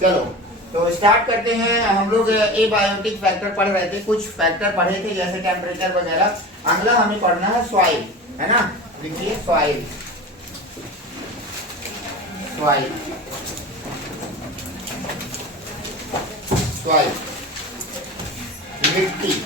चलो तो स्टार्ट करते हैं। हम लोग एबायोटिक फैक्टर पढ़ रहे थे, कुछ फैक्टर पढ़े थे जैसे टेम्परेचर वगैरह। अगला हमें पढ़ना है सॉइल, है ना। देखिए सॉइल, सॉइल, सॉइल मिट्टी।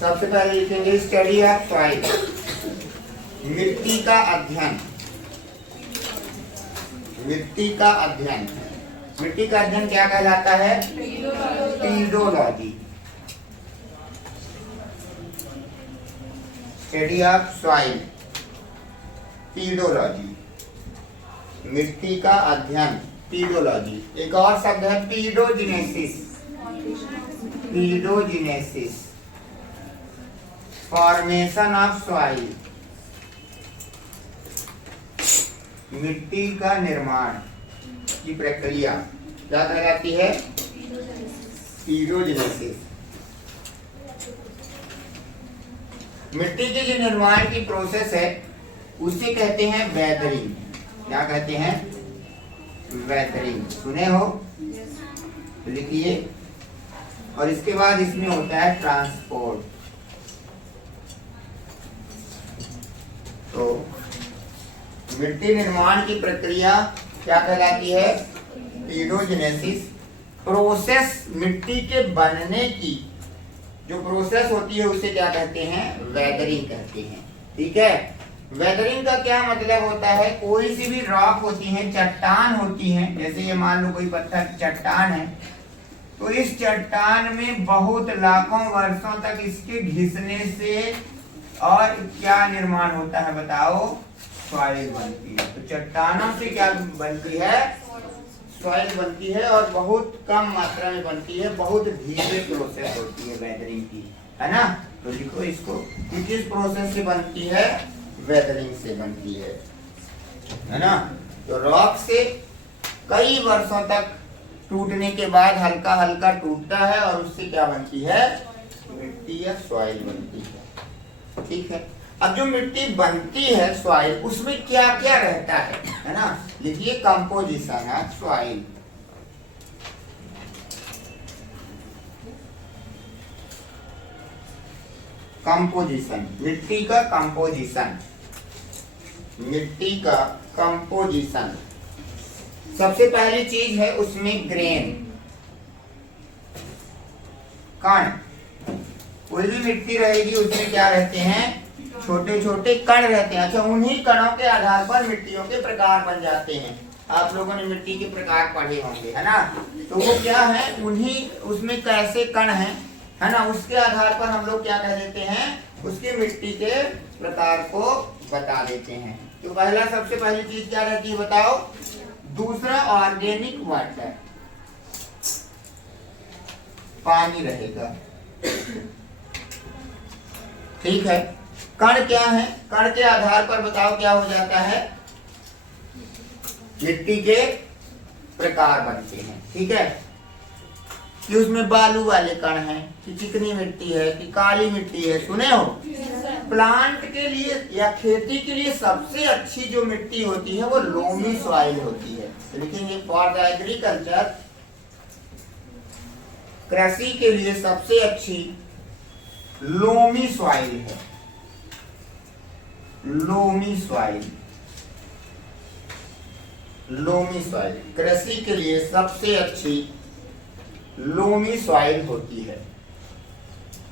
सबसे पहले लिखेंगे स्टडी ऑफ सॉइल, मिट्टी का अध्ययन। मिट्टी का अध्ययन, मिट्टी का अध्ययन क्या कहलाता है? Pedology. Study of soil, pedology, मिट्टी का अध्ययन, पीडोलॉजी। एक और शब्द है पीडोजिनेसिस, पीडोजिनेसिस, फॉर्मेशन ऑफ सॉइल, मिट्टी का निर्माण की प्रक्रिया क्या कहलाती है? पीडोजिनेसिस। मिट्टी के जो निर्माण की प्रोसेस है उसे कहते हैं वेदरिंग। क्या कहते हैं? वेदरिंग। सुने हो? लिखिए। और इसके बाद इसमें होता है ट्रांसपोर्ट। तो मिट्टी निर्माण की प्रक्रिया क्या कहलाती है? पीडोजेनेसिस। प्रोसेस, मिट्टी के बनने की जो प्रोसेस होती है उसे क्या कहते हैं? वेदरिंग कहते हैं। ठीक है। वेदरिंग का क्या मतलब होता है? कोई सी भी रॉक होती है, चट्टान होती है, जैसे ये मान लो कोई पत्थर चट्टान है, तो इस चट्टान में बहुत लाखों वर्षों तक इसके घिसने से और क्या निर्माण होता है बताओ? सॉइल बनती है। तो चट्टानों से क्या बनती है? सॉइल बनती है, और बहुत कम मात्रा में बनती है, बहुत धीरे प्रोसेस होती है वेदरिंग की, है ना। तो लिखो इसको, किस प्रोसेस से बनती है? वेदरिंग से बनती है ना। तो रॉक से कई वर्षों तक टूटने के बाद हल्का हल्का टूटता है और उससे क्या बनती है? मिट्टी या सॉइल बनती है। ठीक है। अब जो मिट्टी बनती है सॉइल, उसमें क्या क्या रहता है ना। लिखिए कंपोजिशन ऑफ सॉइल। कंपोजिशन, मिट्टी का कंपोजिशन, मिट्टी का कंपोजिशन। सबसे पहली चीज है उसमें ग्रेन, कण। कोई भी मिट्टी रहेगी उसमें क्या रहते हैं? छोटे छोटे कण रहते हैं। अच्छा, उन्हीं कणों के आधार पर मिट्टियों के प्रकार बन जाते हैं। आप लोगों ने मिट्टी के प्रकार पढ़े होंगे, है ना। तो वो क्या है, उन्हीं उसमें कैसे कण हैं, है ना, उसके आधार पर हम लोग क्या कह देते हैं? उसकी मिट्टी के प्रकार को बता देते हैं। तो पहला, सबसे पहली चीज क्या रहती है बताओ? दूसरा ऑर्गेनिक वाटर, पानी रहेगा। ठीक है। कण क्या है? कण के आधार पर बताओ क्या हो जाता है? मिट्टी के प्रकार बनते हैं। ठीक है। कि उसमें बालू वाले कण हैं, कि चिकनी मिट्टी है, कि काली मिट्टी है। सुने हो? प्लांट के लिए या खेती के लिए सबसे अच्छी जो मिट्टी होती है वो लोमी सॉइल होती है। लिखेंगे फॉर द एग्रीकल्चर, कृषि के लिए सबसे अच्छी लोमी सॉइल है। लोमी सॉइल, लोमी सॉइल कृषि के लिए सबसे अच्छी लोमी सॉइल होती है।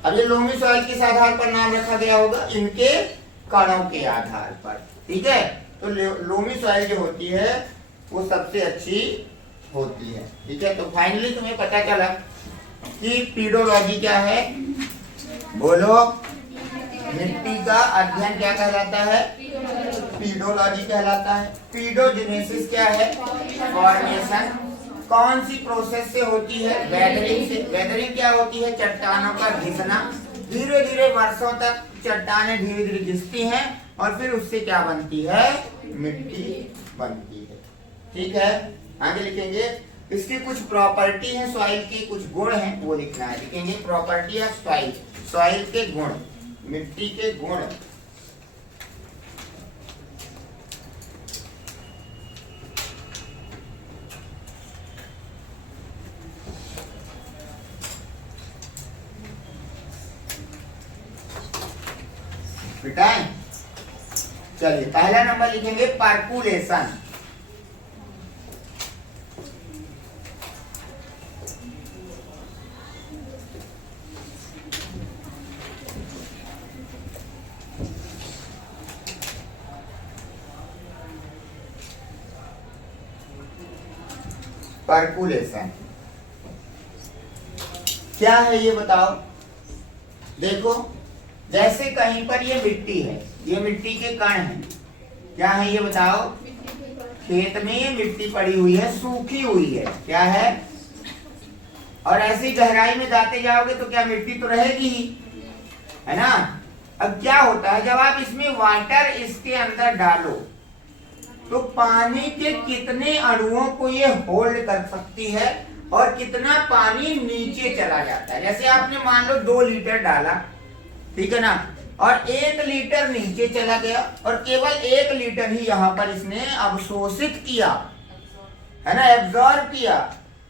अब ये लोमी सॉइल किस आधार पर नाम रखा गया होगा? इनके कणों के आधार पर। ठीक है। तो लोमी सॉइल जो होती है वो सबसे अच्छी होती है। ठीक है। तो फाइनली तुम्हें पता चला कि पीडोलॉजी क्या है? बोलो। मिट्टी का अध्ययन क्या कहलाता है? पीडोलॉजी कहलाता है। पीडोजेनेसिस क्या है? फॉर्मेशन। कौन सी प्रोसेस से होती है? वेदरिंग से। वेदरिंग क्या होती है? चट्टानों का घिसना। धीरे धीरे वर्षों तक चट्टानें धीरे धीरे घिसती हैं और फिर उससे क्या बनती है? मिट्टी बनती है। ठीक है। आगे लिखेंगे इसकी कुछ प्रॉपर्टी है, सॉइल के कुछ गुण हैं, वो लिखना है। लिखेंगे प्रॉपर्टी ऑफ सॉइल, सॉइल के गुण, मिट्टी के गुण। बेटा चलिए पहला नंबर लिखेंगे परकुलेशन। परकुलेशन क्या है ये बताओ। देखो जैसे कहीं पर ये मिट्टी है, ये मिट्टी के कण हैं, क्या है ये बताओ। खेत में ये मिट्टी पड़ी हुई है, सूखी हुई है, क्या है। और ऐसी गहराई में जाते जाओगे तो क्या मिट्टी तो रहेगी ही, है ना। अब क्या होता है, जब आप इसमें वाटर इसके अंदर डालो तो पानी के कितने अणुओं को ये होल्ड कर सकती है और कितना पानी नीचे चला जाता है। जैसे आपने मान लो 2 लीटर डाला, ठीक है ना, और 1 लीटर नीचे चला गया और केवल 1 लीटर ही यहाँ पर इसने अवशोषित किया, है ना, एब्जॉर्ब किया,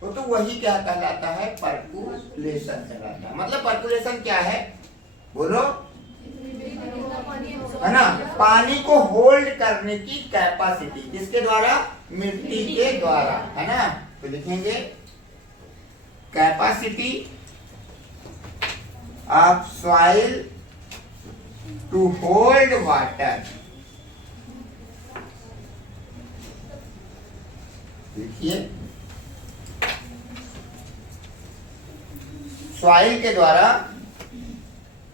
तो वही क्या कहलाता है, परकुलेशन कहलाता है। मतलब परकुलेशन क्या है बोलो, है ना, पानी को होल्ड करने की कैपेसिटी, किसके द्वारा, मिट्टी के द्वारा, है ना। तो लिखेंगे capacity of soil to hold water. देखिए सॉइल के द्वारा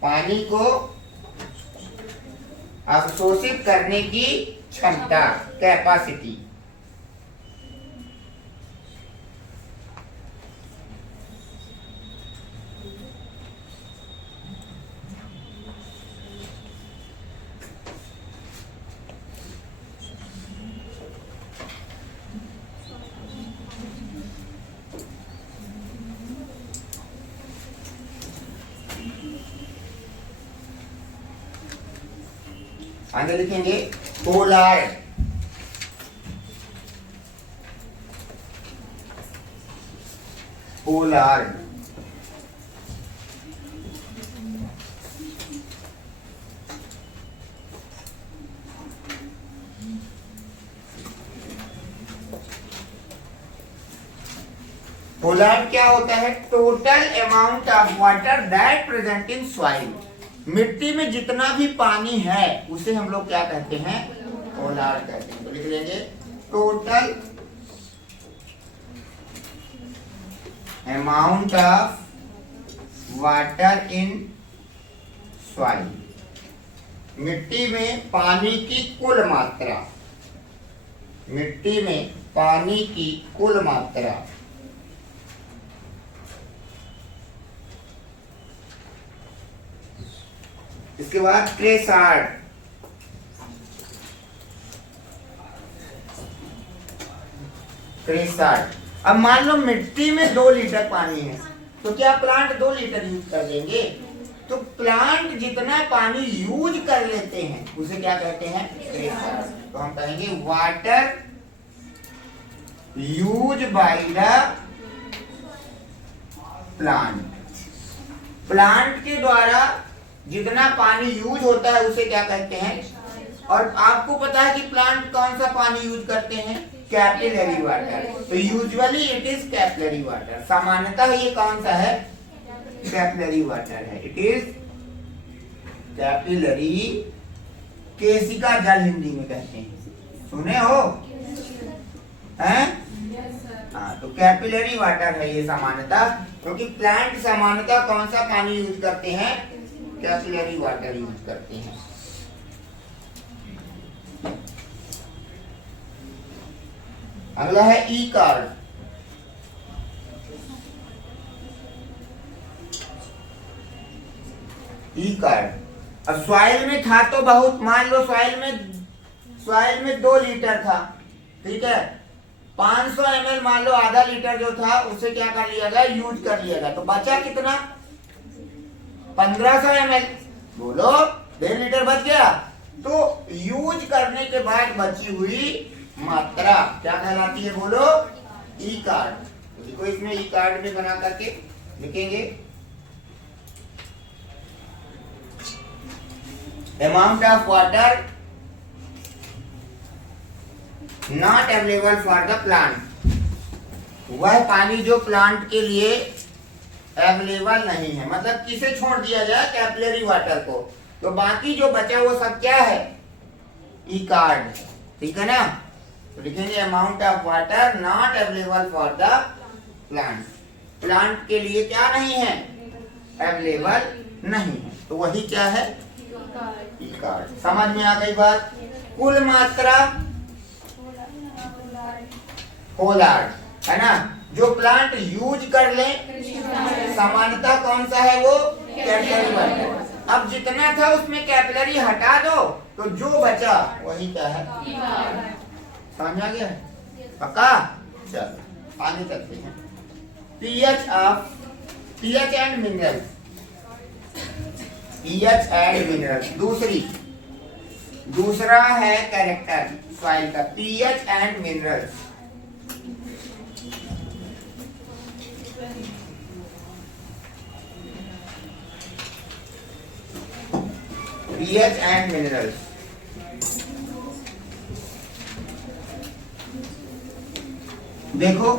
पानी को अवशोषित करने की क्षमता, कैपेसिटी। आगे लिखेंगे पोलार्ड। पोलार्ड पोलार्ड क्या होता है, total amount of water that present in soil. मिट्टी में जितना भी पानी है उसे हम लोग क्या कहते हैं, पोलार्ड कहते हैं। तो लिख लेंगे total amount of water in soil. मिट्टी में पानी की कुल मात्रा, मिट्टी में पानी की कुल मात्रा। इसके बाद क्रेसार्ड, क्रेसार्ड। अब मान लो मिट्टी में 2 लीटर पानी है, तो क्या प्लांट 2 लीटर यूज कर देंगे। तो प्लांट जितना पानी यूज कर लेते हैं उसे क्या कहते हैं, क्रेसार्ड। तो हम कहेंगे water use by the plant. Plant के द्वारा जितना पानी यूज होता है उसे क्या कहते हैं। और आपको पता है कि प्लांट कौन सा पानी यूज करते हैं, कैपिलरी वाटर। तो usually it is capillary water. सामान्यतः ये कौन सा है, कैपिलरी वाटर है। इट इज कैपिलरी, केशिका जल हिंदी में कहते हैं, सुने हो, हैं। हाँ, तो कैपिलरी वाटर है ये सामान्यतः, क्योंकि प्लांट सामान्यतः कौन सा पानी यूज करते हैं, कैपिलरी वाटर यूज करते हैं। अगला है ई कार्ड। ई कार्ड। अब सॉइल में था तो बहुत, मान लो सॉइल में 2 लीटर था, ठीक है। 500 ml मान लो आधा लीटर जो था उसे क्या कर लिया गया, यूज कर लिया गया, तो बचा कितना 1500 ml। बोलो 1.5 लीटर बच गया। तो यूज करने के बाद बची हुई मात्रा क्या कहलाती है, बोलो ई कार्ड। तो देखो इसमें ई कार्ड में बना करके लिखेंगे amount of water not available for the plant, वह पानी जो प्लांट के लिए अवेलेबल नहीं है, मतलब किसे छोड़ दिया जाए, कैपिलरी वाटर को। तो बाकी जो बचा वो सब क्या है, ई कार्ड, ठीक है ना। तो लिखेंगे amount of water not available for the plant, plant के लिए क्या नहीं है, अवेलेबल नहीं है, तो वही क्या है, ई कार्ड। समझ में आ गई बात। कुल मात्रा होलार्ड, है ना, जो प्लांट यूज कर ले, सामान्यतः कौन सा है वो, कैपिलरी वाटर। अब जितना था उसमें कैपिलरी हटा दो तो जो बचा वही क्या है, समझ आ गया है, पक्का। चलो आगे चलते हैं। PH and minerals, pH and minerals दूसरा है कैरेक्टर सॉइल का, pH and minerals. pH and minerals, देखो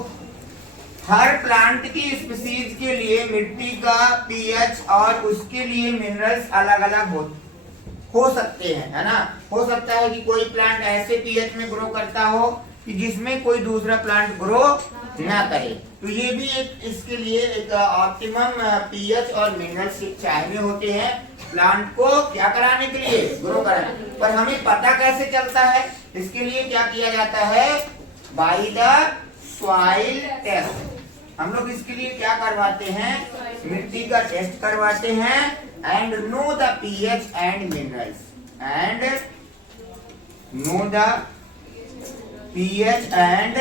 हर प्लांट की स्पीसीज के लिए मिट्टी का पीएच और उसके लिए मिनरल्स अलग अलग हो सकते हैं, है ना। हो सकता है कि कोई प्लांट ऐसे पीएच में ग्रो करता हो कि जिसमें कोई दूसरा प्लांट ग्रो ना करे, तो ये भी एक इसके लिए एक ऑप्टिमम पीएच और मिनरल्स चाहिए होते हैं प्लांट को क्या कराने के लिए, ग्रो कराने। पर हमें पता कैसे चलता है, इसके लिए क्या किया जाता है, बाय द सॉइल टेस्ट। हम लोग इसके लिए क्या करवाते हैं, मिट्टी का टेस्ट करवाते हैं, and know the pH and minerals, and know the pH and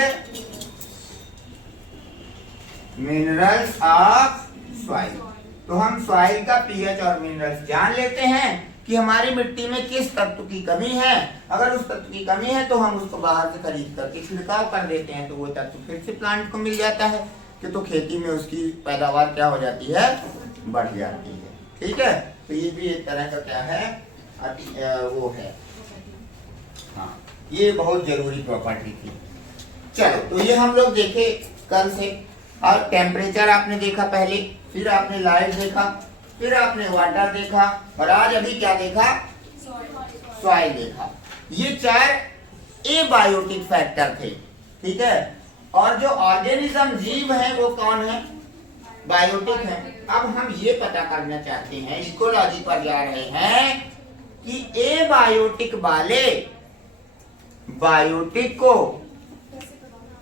minerals of soil. तो हम सॉइल का पीएच और मिनरल्स जान लेते हैं कि हमारी मिट्टी में किस तत्व की कमी है। अगर उस तत्व की कमी है तो हम उसको बाहर से खरीद करके छिड़काव कर देते हैं, तो वो तत्व फिर से प्लांट को मिल जाता है, कि तो खेती में उसकी पैदावार क्या हो जाती है, बढ़ जाती है। ठीक है, तो ये भी एक तरह का क्या है, वो है, हाँ, ये बहुत जरूरी प्रॉपर्टी थी। चलो, तो ये हम लोग देखे कल से, और टेम्परेचर आपने देखा पहले, फिर आपने लाइट देखा, फिर आपने वाटर देखा, और आज अभी क्या देखा, सॉइल देखा। ये 4 एबायोटिक फैक्टर थे, ठीक है। और जो ऑर्गेनिज्म जीव हैं वो कौन है, बायोटिक है। अब हम ये पता करना चाहते हैं, इकोलॉजी पर जा रहे हैं कि एबायोटिक वाले बायोटिक को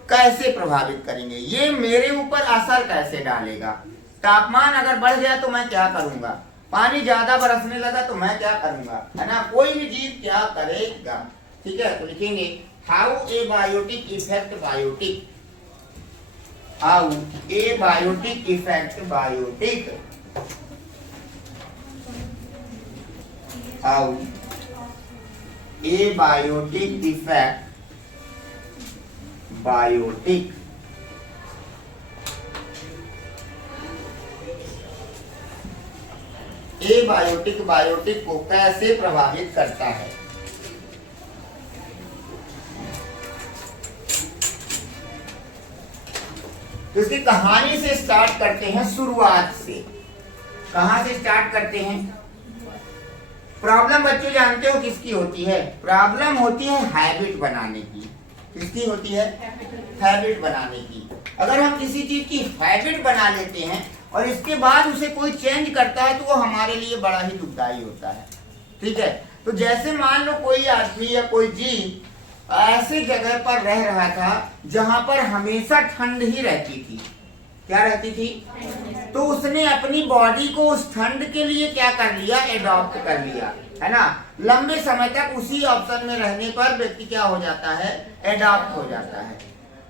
कैसे प्रभावित करेंगे, ये मेरे ऊपर असर कैसे डालेगा। तापमान अगर बढ़ गया तो मैं क्या करूंगा, पानी ज्यादा बरसने लगा तो मैं क्या करूंगा, है ना, कोई भी जीव क्या करेगा। ठीक है, तो लिखेंगे how abiotic effect biotic, how abiotic effect biotic, how abiotic effect biotic. Abiotic biotic को कैसे प्रभावित करता है। तो इसकी कहानी से स्टार्ट करते हैं, शुरुआत से। कहां से स्टार्ट करते हैं, प्रॉब्लम बच्चों जानते हो किसकी होती है, प्रॉब्लम होती है हैबिट बनाने की। किसकी होती है, हैबिट बनाने की। अगर हम किसी चीज की हैबिट बना लेते हैं और इसके बाद उसे कोई चेंज करता है तो वो हमारे लिए बड़ा ही दुखदाई होता है। ठीक है, तो जैसे मान लो कोई आदमी या कोई जीव ऐसे जगह पर रह रहा था जहां पर हमेशा ठंड ही रहती थी। क्या रहती थी, तो उसने अपनी बॉडी को उस ठंड के लिए क्या कर लिया, एडॉप्ट कर लिया, है ना। लंबे समय तक उसी ऑप्शन में रहने पर व्यक्ति क्या हो जाता है, एडॉप्ट हो जाता है।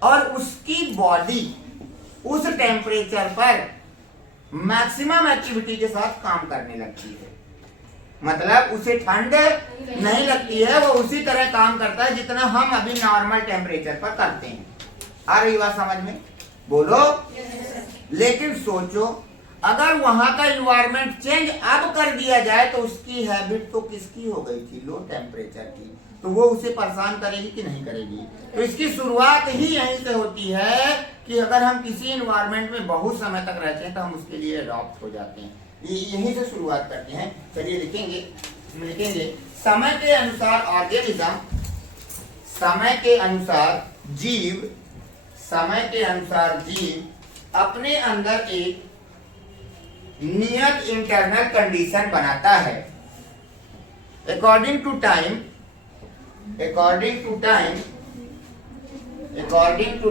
और उसकी बॉडी उस टेम्परेचर पर मैक्सिमम एक्टिविटी के साथ काम करने लगती है। मतलब उसे ठंड नहीं लगती है, वो उसी तरह काम करता है जितना हम अभी नॉर्मल टेम्परेचर पर करते हैं। आ रही बात समझ में? बोलो। लेकिन सोचो, अगर वहां का इन्वायरमेंट चेंज अब कर दिया जाए तो उसकी हैबिट तो किसकी हो गई थी? लो टेम्परेचर की। तो वो उसे परेशान करेगी कि नहीं करेगी? तो इसकी शुरुआत ही यहीं से होती है कि अगर हम किसी इन्वायरमेंट में बहुत समय तक रहते हैं तो हम उसके लिए अडॉप्ट हो जाते हैं। यहीं से शुरुआत करते हैं। चलिए लिखेंगे समय के अनुसार ऑर्गेनिज्म, समय के अनुसार जीव अपने अंदर एक नियत इंटरनल कंडीशन बनाता है। अकॉर्डिंग टू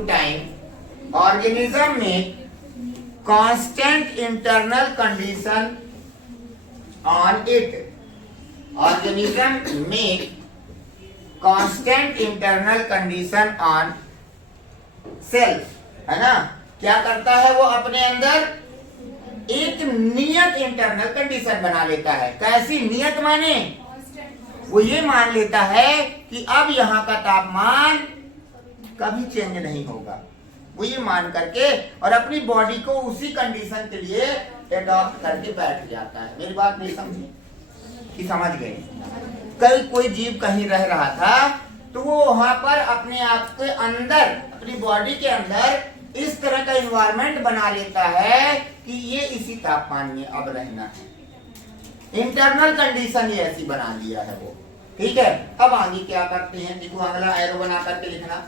टाइम ऑर्गेनिज्म में constant internal condition on it. Organism में constant internal condition on self, है ना? क्या करता है वो? अपने अंदर एक नियत इंटरनल कंडीशन बना लेता है। कैसी नियत? माने वो ये मान लेता है कि अब यहाँ का तापमान कभी चेंज नहीं होगा। वो ये मान करके और अपनी बॉडी को उसी कंडीशन के लिए एडॉप्ट करके बैठ जाता है। मेरी बात नहीं समझी कि समझ गए? कोई जीव कहीं रह रहा था तो वो वहां पर अपने आप के अंदर, अपनी बॉडी के अंदर इस तरह का इन्वायरमेंट बना लेता है कि ये इसी तापमान में अब रहना है। इंटरनल कंडीशन ये ऐसी बना लिया है वो। ठीक है, अब आगे क्या करते हैं? देखो, अगला एरो बना करके लिखना।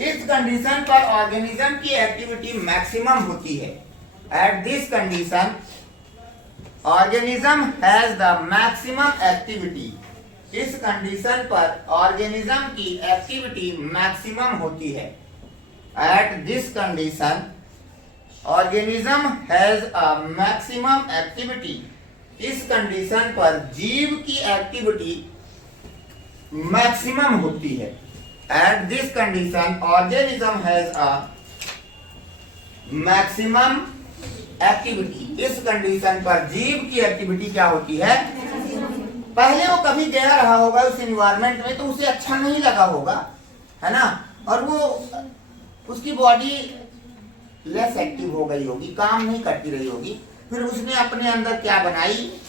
इस कंडीशन पर ऑर्गेनिज्म की एक्टिविटी मैक्सिमम होती है। At this condition organism has the maximum activity. इस कंडीशन पर ऑर्गेनिज्म की एक्टिविटी मैक्सिमम होती है। At this condition organism has a maximum activity. इस कंडीशन पर जीव की एक्टिविटी मैक्सिमम होती है। At this condition, organism has a maximum activity. इस कंडीशन पर जीव की एक्टिविटी क्या होती है? पहले वो कभी गया रहा होगा उस एनवायरनमेंट में तो उसे अच्छा नहीं लगा होगा, है ना? और वो उसकी बॉडी लेस एक्टिव हो गई होगी, काम नहीं करती रही होगी। फिर उसने अपने अंदर क्या बनाई?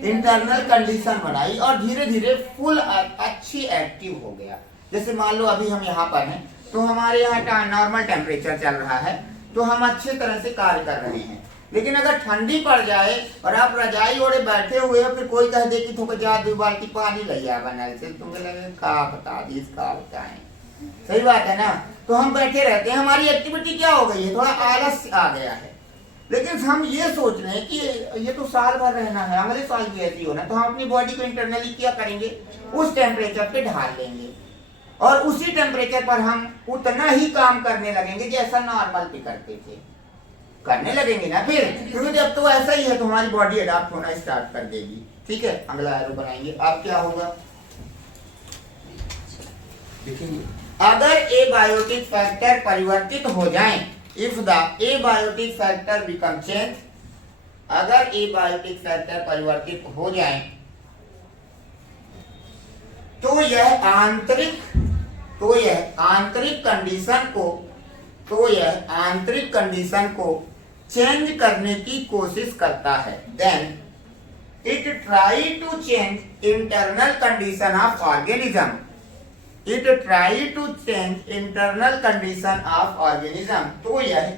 इंटरनल कंडीशन बनाई और धीरे धीरे फुल अच्छी एक्टिव हो गया। जैसे मान लो अभी हम यहाँ पर हैं तो हमारे यहाँ नॉर्मल टेम्परेचर चल रहा है तो हम अच्छे तरह से कार्य कर रहे हैं। लेकिन अगर ठंडी पड़ जाए और आप रजाई ओढ़े बैठे हुए हो, फिर कोई कह दे कि तुमको जा 2 बाल्टी पानी लिया नल से, तुम्हें लगे का बता दी, इसका बताएं। सही बात है ना? तो हम बैठे रहते हैं, हमारी एक्टिविटी क्या हो गई है? थोड़ा आलस आ गया है। लेकिन हम ये सोच रहे हैं कि ये तो साल भर रहना है, अगले साल भी ऐसी होना, तो हम अपनी बॉडी को इंटरनली क्या करेंगे? उस टेम्परेचर पे ढाल लेंगे और उसी टेम्परेचर पर हम उतना ही काम करने लगेंगे जैसा नॉर्मल पे करते थे। करने लगेंगे ना फिर, क्योंकि जब तो ऐसा ही है तो हमारी बॉडी अडॉप्ट होना स्टार्ट कर देगी। ठीक है, अगला एरो बनाएंगे। अब क्या होगा देखेंगे। अगर एबायोटिक फैक्टर परिवर्तित हो जाएं, if the abiotic factor become change, अगर एबायोटिक फैक्टर परिवर्तित हो जाएं तो यह आंतरिक कंडीशन को चेंज करने की कोशिश करता है। Then it try to change internal condition of organism. तो यह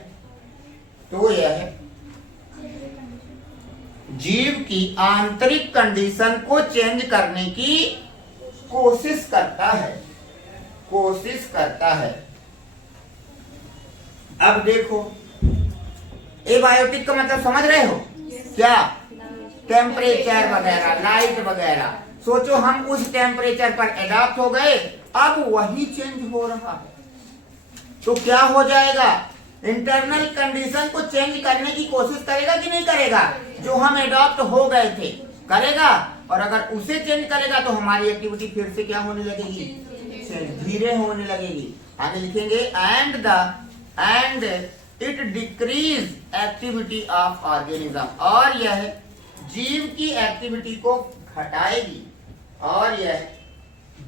जीव की आंतरिक कंडीशन को चेंज करने की कोशिश करता है। अब देखो, एबायोटिक का मतलब समझ रहे हो? क्या? टेम्परेचर वगैरह, लाइट वगैरह। सोचो हम उस टेम्परेचर पर एडॉप्ट हो गए, अब वही चेंज हो रहा है तो क्या हो जाएगा? इंटरनल कंडीशन को चेंज करने की कोशिश करेगा कि नहीं करेगा? जो हम एडॉप्ट हो गए थे करेगा, और अगर उसे चेंज करेगा तो हमारी एक्टिविटी फिर से क्या होने लगेगी? धीरे होने लगेगी। आगे लिखेंगे and it decrease activity of organism, और यह जीव की एक्टिविटी को घटाएगी, और यह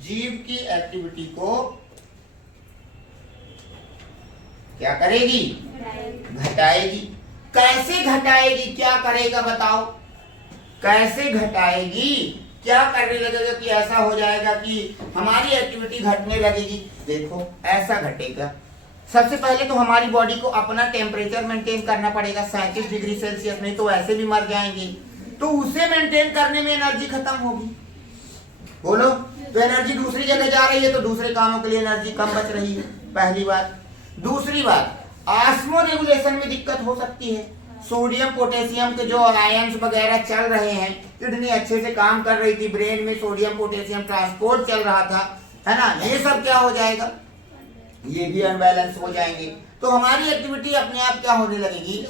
जीव की एक्टिविटी को क्या करेगी? घटाएगी। कैसे घटाएगी? क्या करेगा बताओ? कैसे घटाएगी? क्या करने लगेगा कि ऐसा हो जाएगा कि हमारी एक्टिविटी घटने लगेगी? देखो ऐसा घटेगा। सबसे पहले तो हमारी बॉडी को अपना टेम्परेचर मेंटेन करना पड़ेगा 37 डिग्री सेल्सियस, नहीं तो ऐसे भी मर जाएंगे। तो उसे मेंटेन करने में एनर्जी खत्म होगी। बोलो, तो एनर्जी दूसरी जगह जा रही है, तो दूसरे कामों के लिए एनर्जी कम बच रही है, पहली बात। दूसरी बात, ऑस्मो रेगुलेशन में दिक्कत हो सकती है। सोडियम पोटेशियम के जो आयंस वगैरह चल रहे हैं, किडनी अच्छे से काम कर रही थी, ब्रेन में सोडियम पोटेशियम ट्रांसपोर्ट चल रहा था, है ना, ये सब क्या हो जाएगा? ये भी अनबैलेंस हो जाएंगे। तो हमारी एक्टिविटी अपने आप क्या होने लगेगी?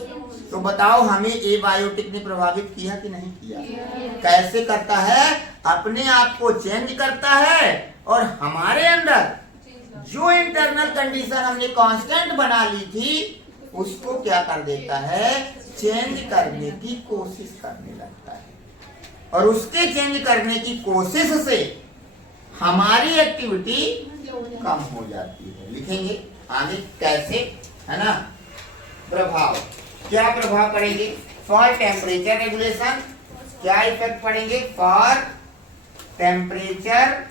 तो बताओ, हमें एबायोटिक ने प्रभावित किया कि नहीं किया? कैसे करता है? अपने आप को चेंज करता है, और हमारे अंदर जो इंटरनल कंडीशन हमने कांस्टेंट बना ली थी उसको क्या कर देता है? चेंज करने की कोशिश करने लगता है, और उसके चेंज करने की कोशिश से हमारी एक्टिविटी कम हो जाती है। लिखेंगे आगे कैसे, है ना। प्रभाव, क्या प्रभाव पड़ेंगे? फॉर टेम्परेचर रेगुलेशन, क्या इफेक्ट पड़ेंगे? For temperature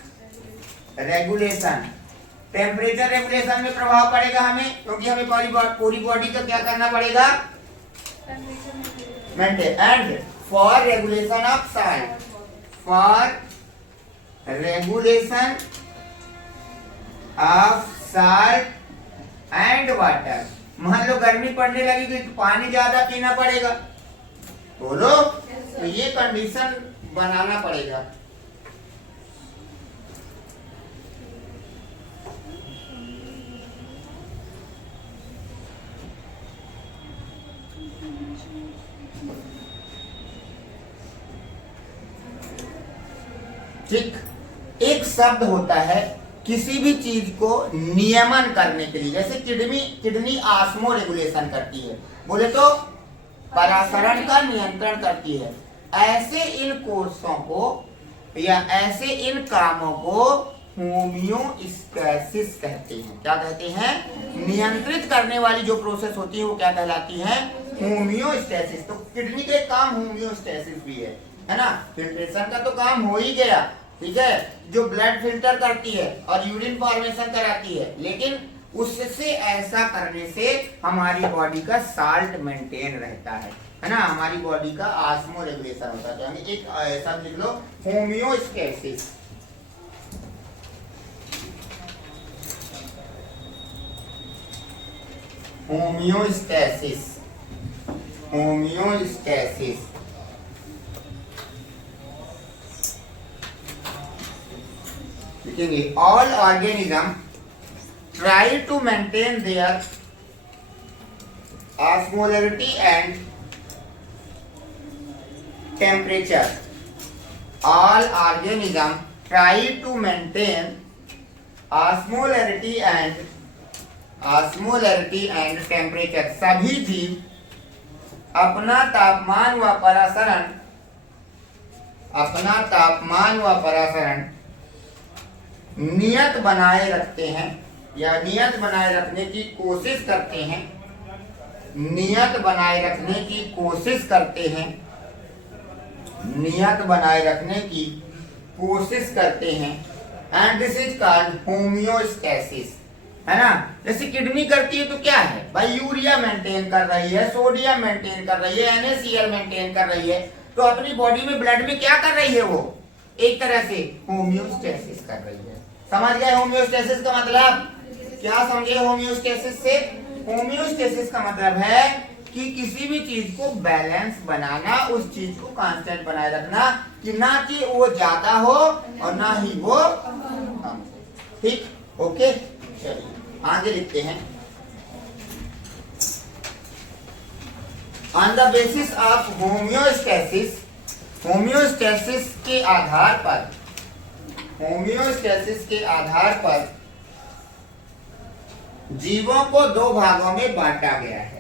regulation, temperature regulation में प्रभाव पड़ेगा हमें, क्योंकि हमें पूरी बॉडी का क्या करना पड़ेगा? Maintain. And for regulation of salt, for regulation of salt and water. मान लो गर्मी पड़ने लगेगी तो पानी ज्यादा पीना पड़ेगा, बोलो, तो ये कंडीशन बनाना पड़ेगा। ठीक, एक शब्द होता है किसी भी चीज को नियमन करने के लिए, जैसे किडनी ऑस्मो रेगुलेशन करती है, बोले तो परासरण का नियंत्रण करती है। ऐसे इन कोर्सों को या ऐसे इन कामों को होम्योस्टैसिस कहते हैं। क्या कहते हैं? नियंत्रित करने वाली जो प्रोसेस होती है वो क्या कहलाती है? होम्योस्टैसिस। तो किडनी का काम होम्योस्टैसिस भी है ना। फिल्ट्रेशन का तो काम हो ही गया, ठीक है, जो ब्लड फिल्टर करती है और यूरिन फॉर्मेशन कराती है, लेकिन उससे ऐसा करने से हमारी बॉडी का साल्ट मेंटेन रहता है ना, हमारी बॉडी का ऑस्मो रेगुलेशन होता है। तो हमें एक शब्द लिख लो, होम्योस्टैसिस। Homeostasis, homeostasis. लिखेंगे all organism try to maintain their osmolarity and temperature. All organisms try to maintain osmolarity and temperature. सभी जीव अपना तापमान व परासरण नियत बनाए रखते हैं, या नियत बनाए रखने की कोशिश करते हैं, नियत बनाए रखने की कोशिश करते हैं, नियत बनाए रखने की कोशिश करते हैं। And this is called homeostasis, है ना। जैसे किडनी करती है तो क्या है भाई? यूरिया मेंटेन कर रही है, सोडियम मेंटेन कर रही है, NaCl मेंटेन कर रही है। तो अपनी बॉडी में, ब्लड में क्या कर रही है? वो एक तरह से होम्योस्टैसिस कर रही है। समझ गए होम्योस्टैसिस का मतलब? क्या समझे होम्योस्टैसिस से? होम्योस्टैसिस का मतलब है कि किसी भी चीज को बैलेंस बनाना, उस चीज को कांस्टेंट बनाए रखना, कि ना कि वो ज्यादा हो और ना ही वो कम। ठीक, ओके, चलिए आगे लिखते हैं। On the basis of homeostasis, homeostasis के आधार पर, होम्योस्टैसिस के आधार पर जीवों को दो भागों में बांटा गया है।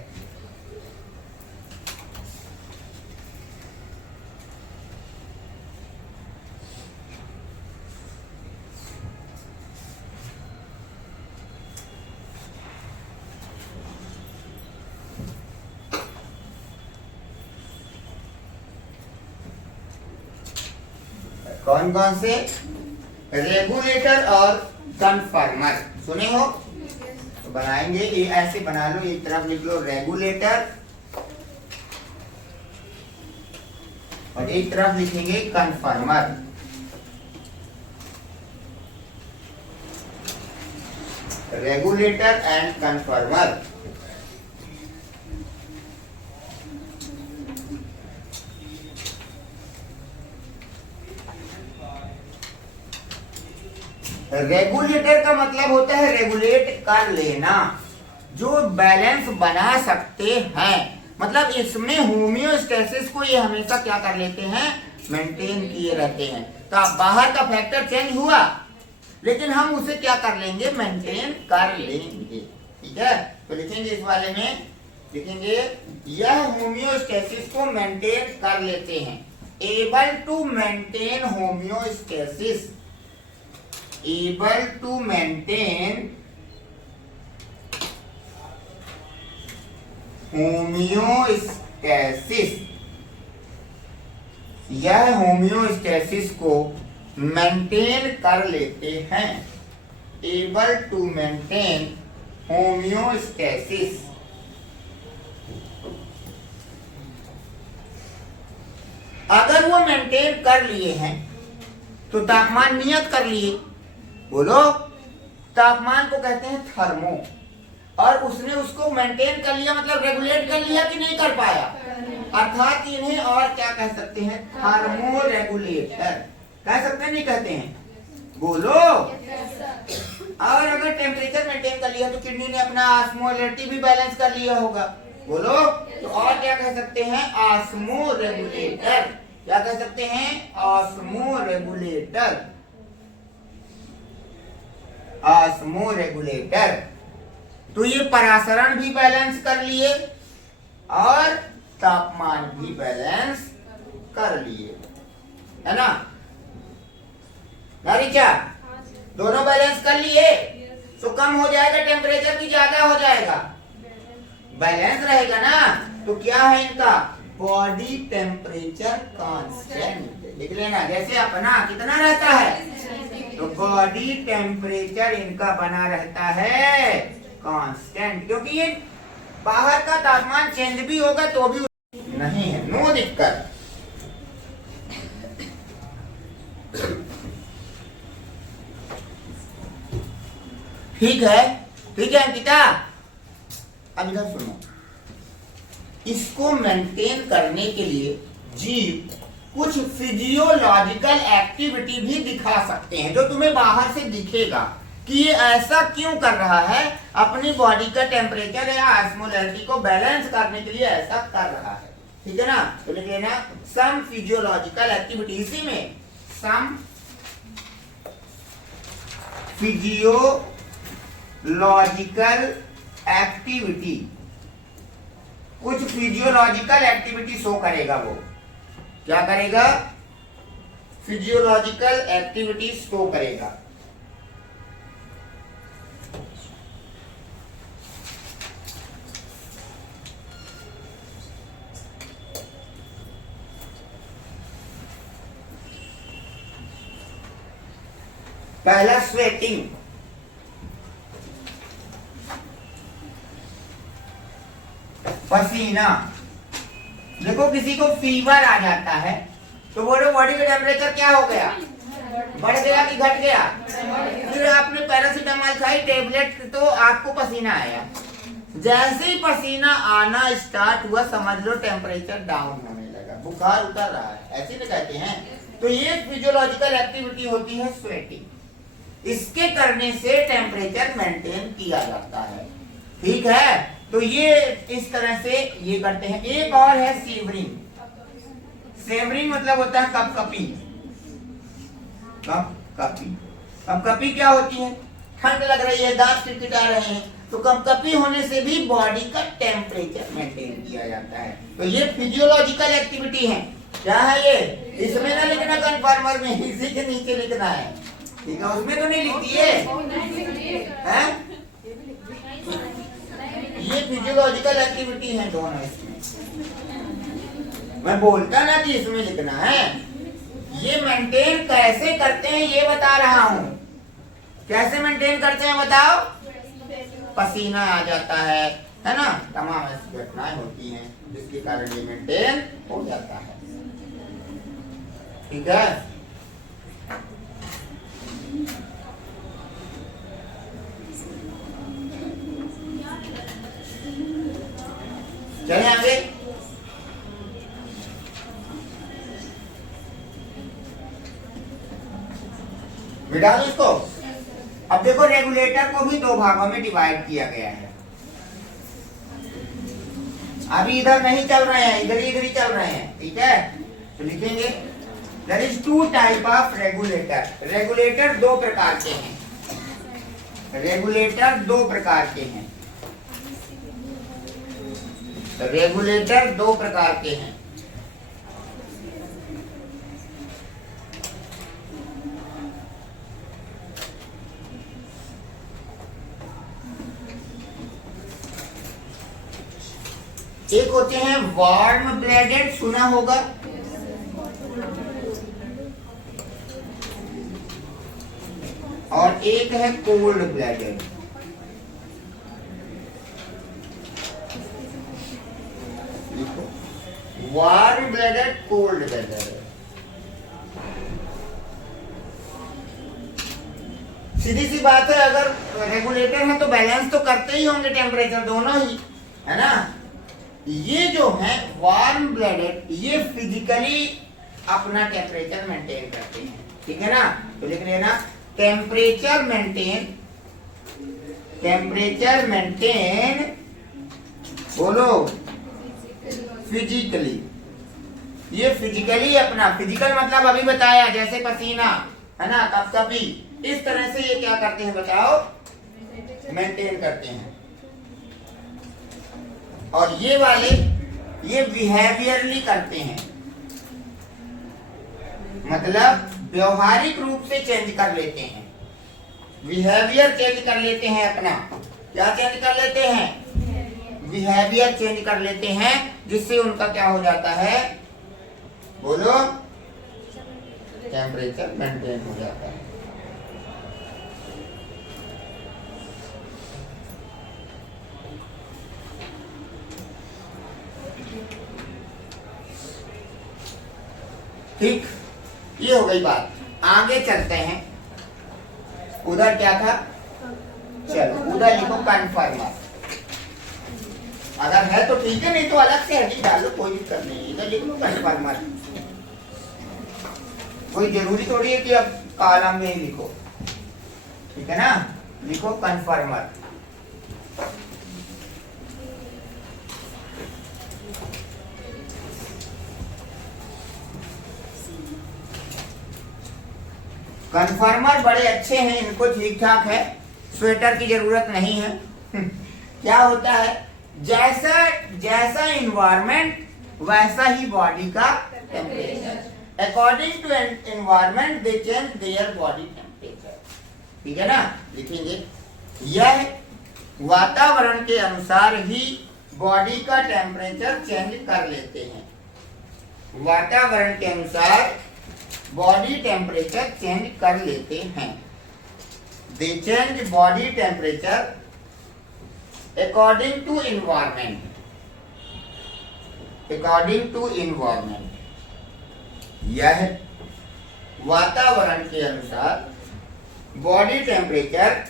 कौन कौन से? रेगुलेटर और कन्फर्मर। सुने हो तो बनाएंगे, ये ऐसे बना लो, एक तरफ लिख लो रेगुलेटर और एक तरफ लिखेंगे कन्फर्मर। Regulator and कन्फर्मर। रेगुलेटर का मतलब होता है रेगुलेट कर लेना, जो बैलेंस बना सकते हैं। मतलब इसमें होम्योस्टेसिस को ये हमेशा क्या कर लेते हैं, मेंटेन किए रहते हैं। तो अब बाहर का फैक्टर चेंज हुआ लेकिन हम उसे क्या कर लेंगे, मेंटेन कर लेंगे। ठीक है, तो लिखेंगे इस वाले में, लिखेंगे यह होम्योस्टेसिस को मेंटेन कर लेते हैं। Able to maintain homeostasis, able to maintain homeostasis, यह होम्योस्टेसिस को मेंटेन कर लेते हैं। able to maintain homeostasis. अगर वो मेंटेन कर लिए हैं तो तापमान नियत कर लिए, बोलो, तापमान को कहते हैं थर्मो, और उसने उसको मेंटेन कर लिया मतलब रेगुलेट कर लिया कि नहीं कर पाया, अर्थात इन्हें और क्या कह सकते हैं, थर्मो रेगुलेटर कह सकते हैं, नहीं कहते हैं, बोलो। और अगर टेम्परेचर मेंटेन कर लिया तो किडनी ने अपना ऑस्मोलैरिटी भी बैलेंस कर लिया होगा, बोलो। तो और क्या कह सकते हैं, ऑस्मो रेगुलेटर। क्या कह सकते हैं, ऑस्मो रेगुलेटर, ऑस्मो रेगुलेटर। तो ये परासरण भी बैलेंस कर लिए और तापमान भी बैलेंस कर लिए, है ना नारिचा? दोनों बैलेंस कर लिए तो कम हो जाएगा टेम्परेचर की ज्यादा हो जाएगा, बैलेंस रहेगा ना। तो क्या है इनका, बॉडी टेम्परेचर कांस्टेंट लिख लेना। जैसे अपना कितना रहता है, तो बॉडी टेम्परेचर इनका बना रहता है कांस्टेंट, क्योंकि ये बाहर का तापमान चेंज भी होगा तो भी नहीं है, नो दिक्कत। ठीक है, ठीक है अंकिता। अब इधर सुनो, इसको मेंटेन करने के लिए जीव कुछ फिजियोलॉजिकल एक्टिविटी भी दिखा सकते हैं, जो तुम्हें बाहर से दिखेगा कि ये ऐसा क्यों कर रहा है, अपनी बॉडी का टेम्परेचर या ऑस्मोलैरिटी को बैलेंस करने के लिए ऐसा कर रहा है। ठीक है ना, तो लिख लेना सम फिजियोलॉजिकल एक्टिविटी। इसी में सम फिजियोलॉजिकल एक्टिविटी, कुछ फिजियोलॉजिकल एक्टिविटी शो करेगा। वो क्या करेगा, फिजियोलॉजिकल एक्टिविटी शो करेगा। पहला स्वेटिंग, पसीना। देखो किसी को फीवर आ जाता है तो बोलो बॉडी का टेम्परेचर क्या हो गया, बढ़ गया कि घट गया। फिर आपने पैरासीटामोल खाई टैबलेट तो आपको पसीना आया, जैसे ही पसीना आना स्टार्ट हुआ समझ लो टेम्परेचर डाउन होने लगा, बुखार उतर रहा है, ऐसे नहीं कहते हैं। तो ये फिजियोलॉजिकल एक्टिविटी होती है स्वेटिंग, इसके करने से टेम्परेचर मेंटेन किया जाता है। ठीक है, तो ये इस तरह से ये करते हैं। एक और है सेवरिंग। सेवरिंग मतलब होता है कपकपी। कपकपी, कपकपी क्या होती है, ठंड लग रही है, दांत किटकिटा रहे हैं, तो कंपकपी होने से भी बॉडी का टेम्परेचर मेंटेन किया जाता है। तो ये फिजियोलॉजिकल एक्टिविटी है। क्या है ये? इसमें ना लिखना कन्फर्मर में, इसी के नीचे लिखना है, ठीक है? उसमें तो नहीं लिखती है, हैं? ये फिजियोलॉजिकल एक्टिविटी है दोनों इसमें। मैं बोलता ना कि इसमें लिखना है। ये मेंटेन कैसे करते हैं ये बता रहा हूं। कैसे मेंटेन करते हैं बताओ? पसीना आ जाता है ना, तमाम ऐसी घटनाएं होती हैं जिसके कारण ये मेंटेन हो जाता है, ठीक है? चले आगे। मिटा दो इसको। अब देखो, रेगुलेटर को भी दो भागों में डिवाइड किया गया है। अभी इधर नहीं चल रहे हैं, इधर ही चल रहे हैं, ठीक है? तो लिखेंगे there is two type of regulator. Regulator दो प्रकार के हैं। रेगुलेटर दो प्रकार के हैं। रेगुलेटर दो प्रकार के हैं। एक होते हैं वार्म ब्लडेड, सुना होगा, और एक है cold blooded. Warm blooded, cold blooded. सीधी सी बात है, अगर रेगुलेटर है तो बैलेंस तो करते ही होंगे टेम्परेचर दोनों ही, है ना? ये जो है वार्म ब्लडेड, ये फिजिकली अपना टेम्परेचर मेंटेन करते हैं, ठीक है ना? तो लिख लेना टेम्परेचर मेंटेन, टेम्परेचर मेंटेन, बोलो फिजिकली। ये फिजिकली अपना, फिजिकल मतलब अभी बताया, जैसे पसीना, है ना, कभी इस तरह से ये क्या करते हैं बताओ? मेंटेन करते हैं। और ये वाले ये बिहेवियरली करते हैं, मतलब व्यवहारिक रूप से चेंज कर लेते हैं। बिहेवियर चेंज कर लेते हैं अपना। क्या चेंज कर लेते हैं? बिहेवियर चेंज कर लेते हैं, जिससे उनका क्या हो जाता है? बोलो, टेम्परेचर मेंटेन हो जाता है। ठीक, ये हो गई बात। आगे चलते हैं। उधर क्या था? चलो उधर लिखो कन्फर्मर। अगर है तो ठीक है, नहीं तो अलग से हेडिंग डालो, कोई दिक्कत नहीं। इधर लिख लो कन्फर्मर। कोई जरूरी थोड़ी है कि अब कॉलम में ही लिखो, ठीक है ना? लिखो कन्फर्मर। कन्फर्मर बड़े अच्छे हैं, इनको ठीक ठाक है, स्वेटर की जरूरत नहीं है। क्या होता है? जैसा जैसा इन्वायरमेंट वैसा ही बॉडी का temperature. According to environment they change their body temperature, ठीक है ना? लिखेंगे यह वातावरण के अनुसार ही बॉडी का टेम्परेचर चेंज कर लेते हैं। वातावरण के अनुसार बॉडी टेम्परेचर चेंज कर लेते हैं। They change body temperature according to environment, according to environment. यह वातावरण के अनुसार बॉडी टेम्परेचर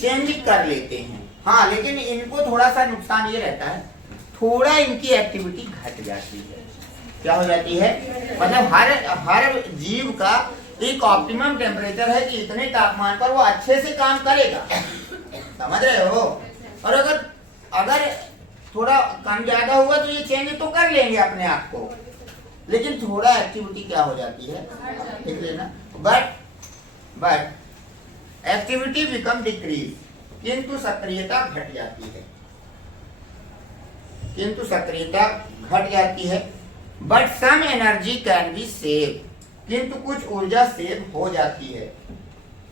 चेंज कर लेते हैं। हाँ, लेकिन इनको थोड़ा सा नुकसान ये रहता है, थोड़ा इनकी एक्टिविटी घट जाती है। क्या हो जाती है? मतलब हर जीव का एक ऑप्टिमम टेम्परेचर है कि इतने तापमान पर वो अच्छे से काम करेगा, समझ रहे हो? और अगर थोड़ा कम ज्यादा हुआ तो ये चेंज तो कर लेंगे अपने आप को, लेकिन थोड़ा एक्टिविटी क्या हो जाती है, देख लेना, बट एक्टिविटी बिकम डिक्रीज। किंतु सक्रियता घट जाती है, किंतु सक्रियता घट जाती है। But some energy can be save, किंतु कुछ ऊर्जा सेव हो जाती है।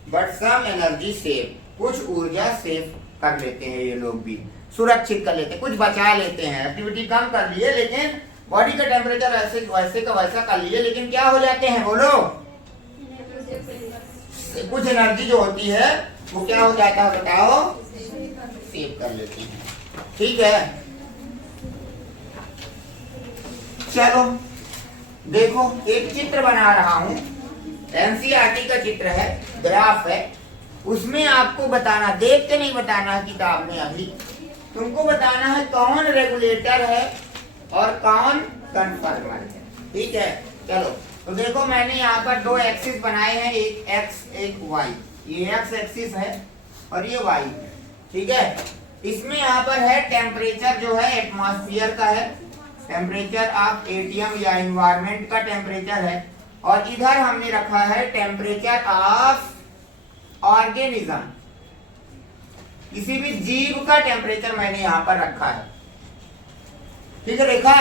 बट सम एनर्जी सेव, कुछ ऊर्जा सेव कर लेते हैं ये लोग भी, सुरक्षित कर लेते हैं, कुछ बचा लेते हैं। एक्टिविटी कम कर लिए लेकिन बॉडी का टेम्परेचर ऐसे वैसे का वैसा कर लिए, लेकिन क्या हो जाते हैं बोलो, कुछ एनर्जी जो होती है वो क्या हो जाता है बताओ, सेव कर लेती है। ठीक है, चलो देखो एक चित्र बना रहा हूं, एनसीईआरटी का चित्र है, ग्राफ है, उसमें आपको बताना, देख के नहीं बताना है किताब में, अभी तुमको बताना है कौन रेगुलेटर है और कौन कन्फर्मर है। ठीक है, चलो तो देखो मैंने यहाँ पर दो एक्सिस बनाए हैं, एक एक्स एक वाई, ये एक्स एक्सिस है और ये वाई है। ठीक है, इसमें यहाँ पर है टेम्परेचर जो है एटमॉस्फेयर का है, टेम्परेचर ऑफ एटीएम या एनवायरनमेंट का टेम्परेचर है, और इधर हमने रखा है टेम्परेचर ऑफ ऑर्गेनिज्म, किसी भी जीव का टेम्परेचर मैंने यहां पर रखा है। ठीक है, रेखा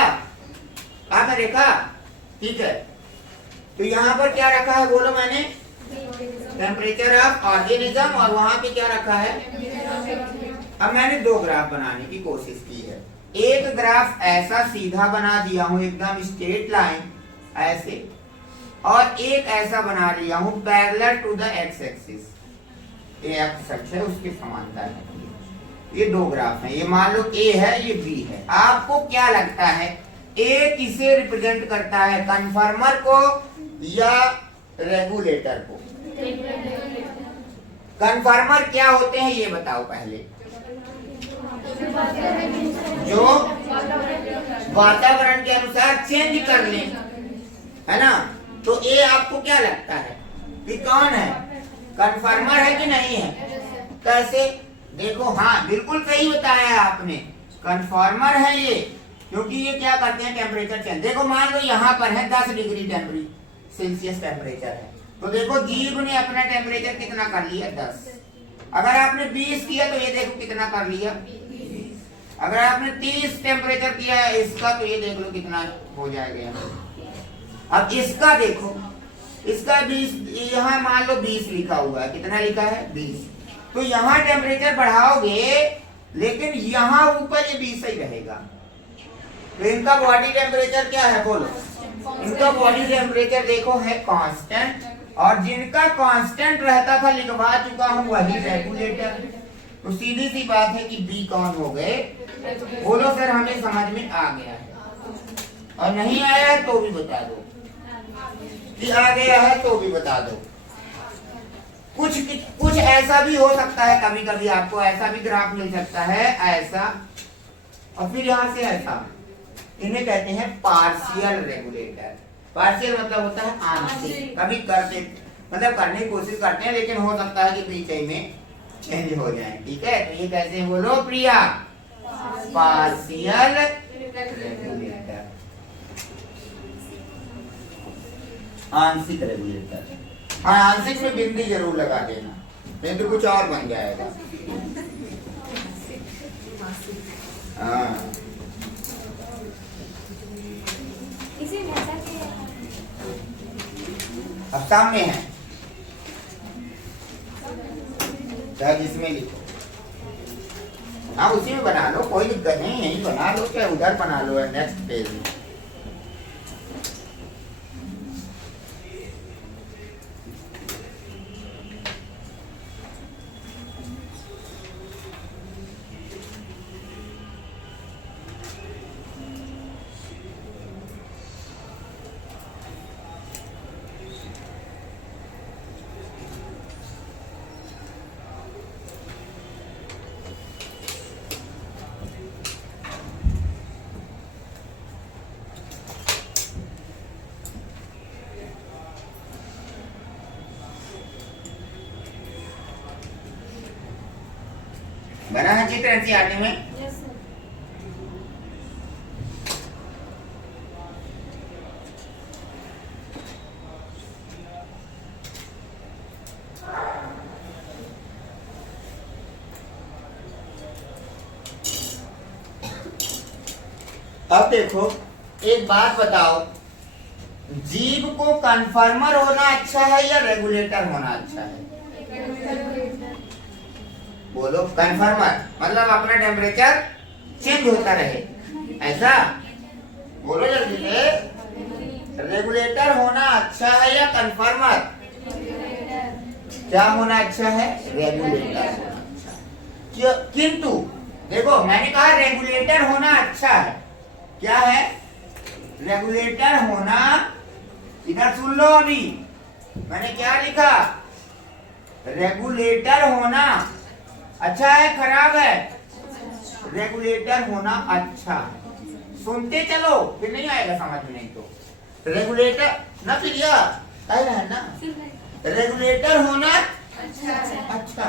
आपने रेखा, ठीक है, तो यहां पर क्या रखा है बोलो मैंने, टेम्परेचर ऑफ ऑर्गेनिज्म, और वहां पे क्या रखा है। अब मैंने दो ग्राफ बनाने की कोशिश की है, एक ग्राफ ऐसा सीधा बना दिया हूं एकदम स्ट्रेट लाइन ऐसे, और एक ऐसा बना लिया हूं parallel to the x axis, ये एक्स एक्सिस है उसके समांतर है। ये दो ग्राफ हैं, ये मान लो ए है ये बी है। आपको क्या लगता है ए किसे रिप्रेजेंट करता है, कन्फर्मर को या रेगुलेटर को? कन्फर्मर क्या होते हैं ये बताओ पहले, जो वातावरण के अनुसार चेंज कर ले, है ना। तो ये आपको क्या लगता है कि कौन है, कन्फर्मर है कि नहीं है? कैसे देखो, हाँ बिल्कुल सही बताया आपने, कन्फर्मर है ये, क्योंकि ये क्या करते हैं टेम्परेचर चेंज। देखो मान लो यहाँ पर है 10 डिग्री सेल्सियस टेम्परेचर है, तो देखो जीव ने अपना टेम्परेचर कितना कर लिया 10, अगर आपने 20 किया तो ये देखो कितना कर लिया, अगर आपने 30 टेम्परेचर किया है इसका तो ये देख लो कितना हो जाएगा। अब इसका देखो, इसका 20, यहाँ मान लो 20 लिखा हुआ है, कितना लिखा है 20, तो यहाँ टेम्परेचर बढ़ाओगे लेकिन यहाँ ऊपर ये 20 ही रहेगा, तो इनका बॉडी टेम्परेचर क्या है बोलो, इनका बॉडी टेम्परेचर देखो है कांस्टेंट, और जिनका कांस्टेंट रहता था लिखवा चुका हूँ वही रेगुलेटर। तो सीधी सी बात है कि बी कौन हो गए बोलो सर, हमें समझ में आ गया है, और नहीं आया है तो भी बता दो, कि आ गया है तो भी बता दो। कुछ ऐसा भी हो सकता है, कभी कभी आपको ऐसा भी ग्राफ मिल सकता है ऐसा, और फिर यहाँ से ऐसा, इन्हें कहते हैं पार्शियल रेगुलेटर। पार्शियल मतलब होता है आंशिक, कभी करते मतलब करने की कोशिश करते हैं लेकिन हो सकता है कि बीच में चेंज हो जाए। ठीक है, तो ये कैसे बोलो प्रिया, पार्शियल रेगुलेटर, आंशिक रेगुलेटर। हाँ आंशिक में बिंदी जरूर लगा देना, नहीं तो कुछ और बन जाएगा। हाँ अब सामने है, चाहे जिसमें लिखो, हाँ उसी में बना लो, कोई दिक्कत नहीं, यही बना लो चाहे उधर बना लो नेक्स्ट पेज में। बना है चित्र एनसीईआरटी में? अब देखो एक बात बताओ, जीव को कन्फर्मर होना अच्छा है या रेगुलेटर होना अच्छा है? बोलो। कन्फर्मर मतलब अपना टेम्परेचर चेंज होता रहे, ऐसा बोलो जल्दी से। रेगुलेटर होना अच्छा है या कन्फर्मर? क्या होना अच्छा है? रेगुलेटर होना अच्छा। किंतु देखो मैंने कहा रेगुलेटर होना अच्छा है। क्या है? रेगुलेटर होना, इधर सुन लो, अभी मैंने क्या लिखा? रेगुलेटर होना अच्छा है खराब है? रेगुलेटर होना अच्छा है। सुनते चलो, फिर नहीं आएगा समझ में। नहीं तो रेगुलेटर ना, फिर है ना, रेगुलेटर होना अच्छा,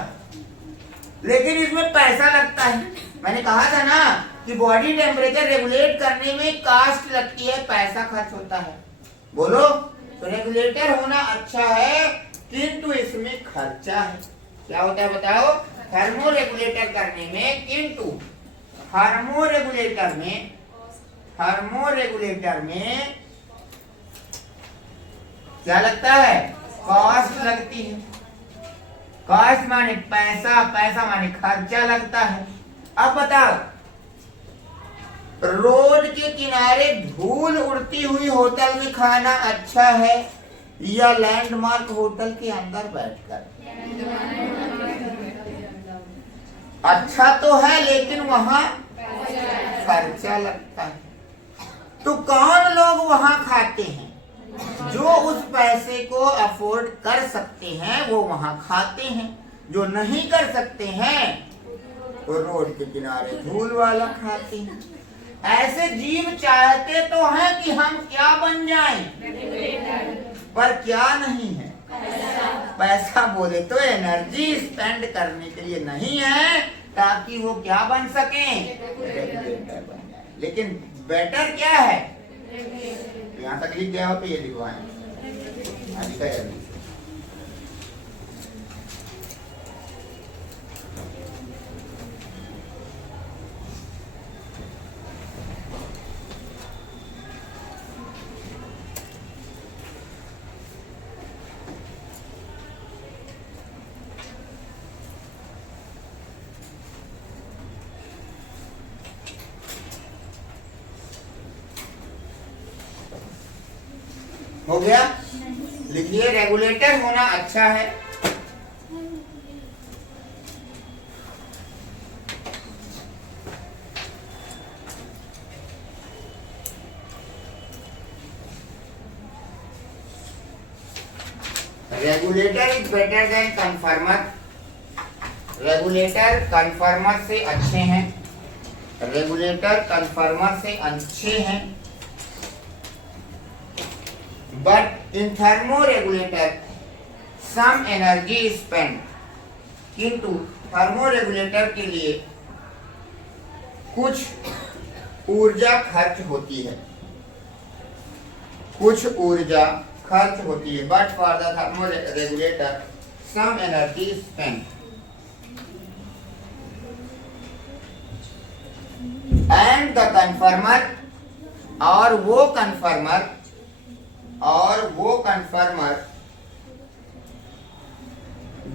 लेकिन इसमें पैसा लगता है। मैंने कहा था ना कि बॉडी टेम्परेचर रेगुलेट करने में कास्ट लगती है, पैसा खर्च होता है। बोलो। तो रेगुलेटर होना अच्छा है किंतु इसमें खर्चा है। क्या होता है बताओ? थर्मो रेगुलेटर करने में, किंतु थर्मो रेगुलेटर में क्या लगता है? कॉस्ट लगती है। कॉस्ट माने पैसा, पैसा माने खर्चा लगता है। अब बताओ, रोड के किनारे धूल उड़ती हुई होटल में खाना अच्छा है या लैंडमार्क होटल के अंदर बैठकर? अच्छा तो है लेकिन वहां खर्चा लगता है। तो कौन लोग वहां खाते हैं? जो उस पैसे को अफोर्ड कर सकते हैं वो वहां खाते हैं, जो नहीं कर सकते हैं वो रोड के किनारे धूल वाला खाते हैं। ऐसे जीव चाहते तो हैं कि हम क्या बन जाएं, पर क्या नहीं है? पैसा बोले तो एनर्जी स्पेंड करने के लिए नहीं है, ताकि वो क्या बन सके? रेगुलेटर बन जाए। लेकिन बेटर क्या है? यहाँ तक लिख गया हो तो ये लिखवाएं। हो गया? लिखिए रेगुलेटर होना अच्छा है। Regulator is better than कन्फर्मर। Regulator कन्फर्मर से अच्छे हैं। रेगुलेटर कन्फर्मर से अच्छे हैं। But in thermoregulator some energy is spent, किंतु थर्मोरेगुलेटर के लिए कुछ ऊर्जा खर्च होती है, but for the thermoregulator some energy is spent, and the conformer और वो कन्फर्मर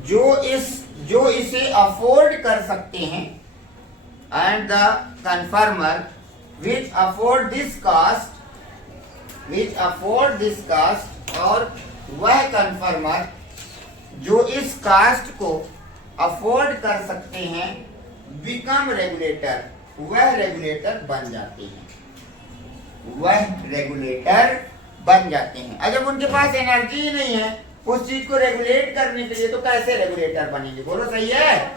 जो इसे अफोर्ड कर सकते हैं, and the conformer which afford this cost और वह कन्फर्मर जो इस कास्ट को अफोर्ड कर सकते हैं, बिकम रेगुलेटर, वह रेगुलेटर बन जाते हैं। जब उनके पास एनर्जी ही नहीं है उस चीज को रेगुलेट करने के लिए, तो कैसे रेगुलेटर बनेंगे? बोलो सही है?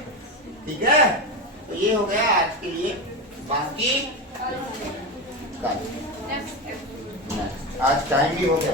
ठीक है, तो ये हो गया आज के लिए। बाकी आज टाइम भी हो गया।